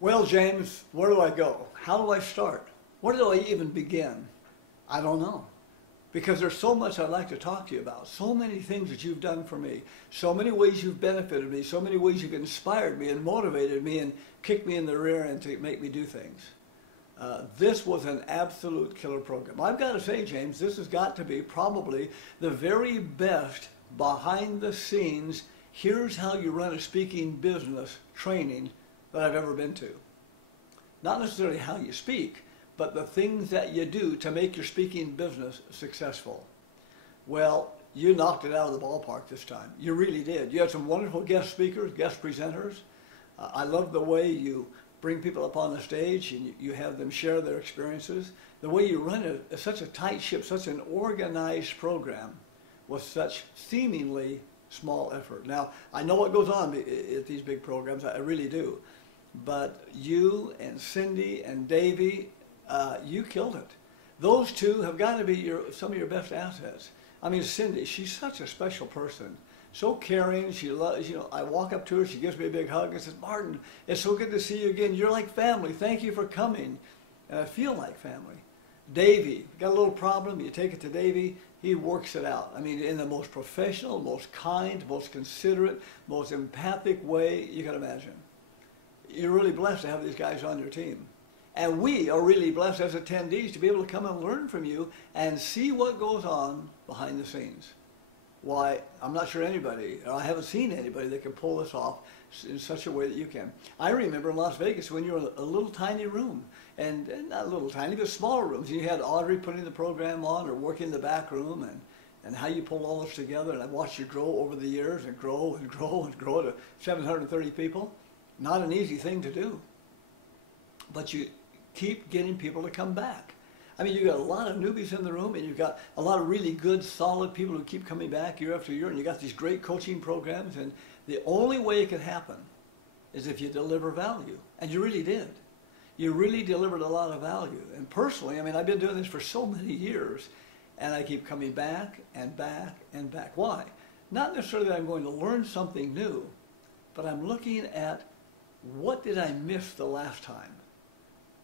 Well, James, where do I go? How do I start? Where do I even begin? I don't know. Because there's so much I'd like to talk to you about. So many things that you've done for me. So many ways you've benefited me. So many ways you've inspired me and motivated me and kicked me in the rear and to make me do things. This was an absolute killer program. I've got to say, James, this has got to be probably the very best behind the scenes, here's how you run a speaking business training that I've ever been to. Not necessarily how you speak, but the things that you do to make your speaking business successful. Well, you knocked it out of the ballpark this time. You really did. You had some wonderful guest speakers, guest presenters. I love the way you bring people up on the stage and you have them share their experiences. The way you run such a tight ship, such an organized program with such seemingly small effort. Now, I know what goes on at these big programs, I really do. But you and Cindy and Davey, you killed it. Those two have got to be some of your best assets. I mean, Cindy, she's such a special person. So caring, she loves, I walk up to her, she gives me a big hug and says, Martin, it's so good to see you again. You're like family. Thank you for coming. And I feel like family. Davey, got a little problem, you take it to Davey, he works it out. I mean, in the most professional, most kind, most considerate, most empathic way you can imagine. You're really blessed to have these guys on your team. And we are really blessed as attendees to be able to come and learn from you and see what goes on behind the scenes. Why, I'm not sure anybody, or I haven't seen anybody that can pull this off in such a way that you can. I remember in Las Vegas when you were in a little tiny room, and not a little tiny, but smaller rooms. You had Audrey putting the program on or working in the back room, and how you pull all this together. And I've watched you grow over the years and grow and grow and grow to 730 people. Not an easy thing to do. But you keep getting people to come back. I mean, you've got a lot of newbies in the room, and you've got a lot of really good, solid people who keep coming back year after year, and you've got these great coaching programs, and the only way it could happen is if you deliver value. And you really did. You really delivered a lot of value. And personally, I mean, I've been doing this for so many years, and I keep coming back and back and back. Why? Not necessarily that I'm going to learn something new, but I'm looking at what did I miss the last time?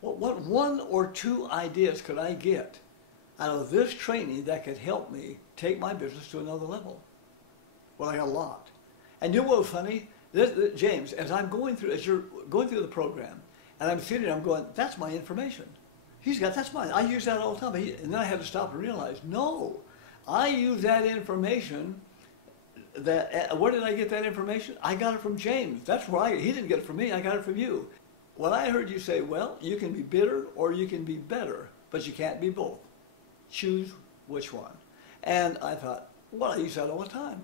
What one or two ideas could I get out of this training that could help me take my business to another level? Well, I got a lot. And you know what was funny? James, as you're going through the program, and I'm sitting there, I'm going, that's my information. That's mine. I use that all the time. And then I had to stop and realize, no, I use that information. Where did I get that information? I got it from James. He didn't get it from me, I got it from you. When I heard you say, well, you can be bitter or you can be better, but you can't be both. Choose which one. And I thought, well, I use that all the time.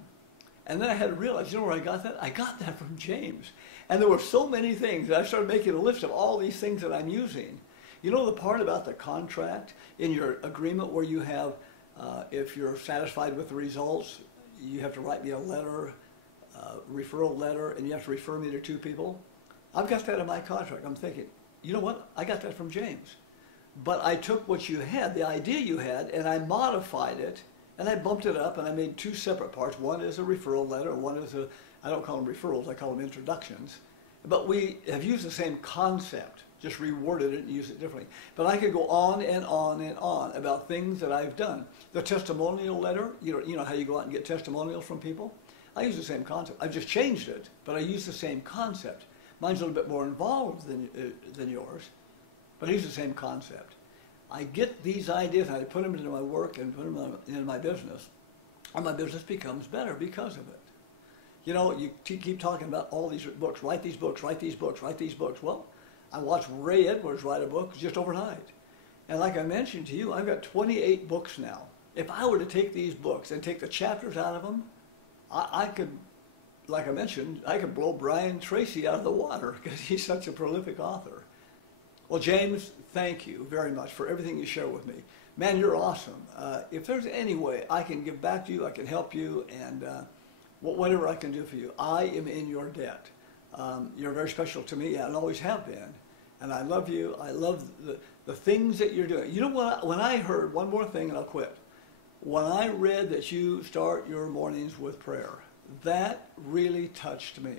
And then I had to realize, you know where I got that? I got that from James. And there were so many things that I started making a list of all these things that I'm using. You know the part about the contract in your agreement where you have, if you're satisfied with the results, you have to write me a letter, referral letter, and you have to refer me to 2 people? I've got that in my contract. I'm thinking, you know what? I got that from James. But I took what you had, the idea you had, and I modified it, and I bumped it up, and I made 2 separate parts. One is a referral letter, one is I don't call them referrals, I call them introductions. But we have used the same concept, just reworded it and used it differently. But I could go on and on and on about things that I've done. The testimonial letter, you know how you go out and get testimonials from people? I use the same concept. I've just changed it, but I use the same concept. Mine's a little bit more involved than yours, but it's the same concept. I get these ideas and I put them into my work and put them into my business, and my business becomes better because of it. You know, you keep talking about all these books, write these books, write these books, write these books. Well, I watched Ray Edwards write a book just overnight. And like I mentioned to you, I've got 28 books now. If I were to take these books and take the chapters out of them, I could, like I mentioned, I could blow Brian Tracy out of the water because he's such a prolific author. Well, James, thank you very much for everything you share with me. Man, you're awesome. If there's any way I can give back to you, I can help you, and whatever I can do for you, I am in your debt. You're very special to me and always have been. And I love you. I love the things that you're doing. You know what? When I heard, one more thing and I'll quit. When I read that you start your mornings with prayer, that really touched me.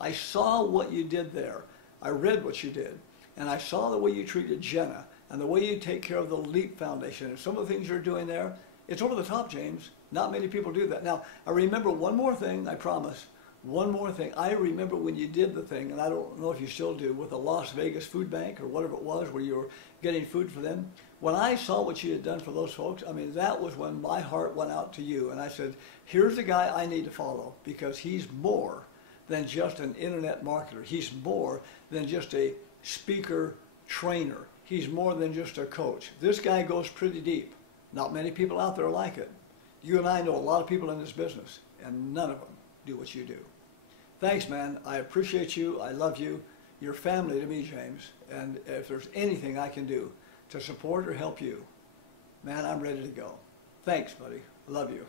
I saw what you did there. I read what you did, and I saw the way you treated Jenna and the way you take care of the LEAP Foundation and some of the things you're doing there. It's over the top, James. Not many people do that. Now, I remember one more thing, I promise. One more thing. I remember when you did the thing, and I don't know if you still do, with the Las Vegas Food Bank or whatever it was, where you were getting food for them. When I saw what you had done for those folks, I mean, that was when my heart went out to you. And I said, here's the guy I need to follow, because he's more than just an internet marketer. He's more than just a speaker trainer. He's more than just a coach. This guy goes pretty deep. Not many people out there like it. You and I know a lot of people in this business, and none of them do what you do. Thanks, man. I appreciate you. I love you. You're family to me, James. And if there's anything I can do to support or help you, man, I'm ready to go. Thanks, buddy. I love you.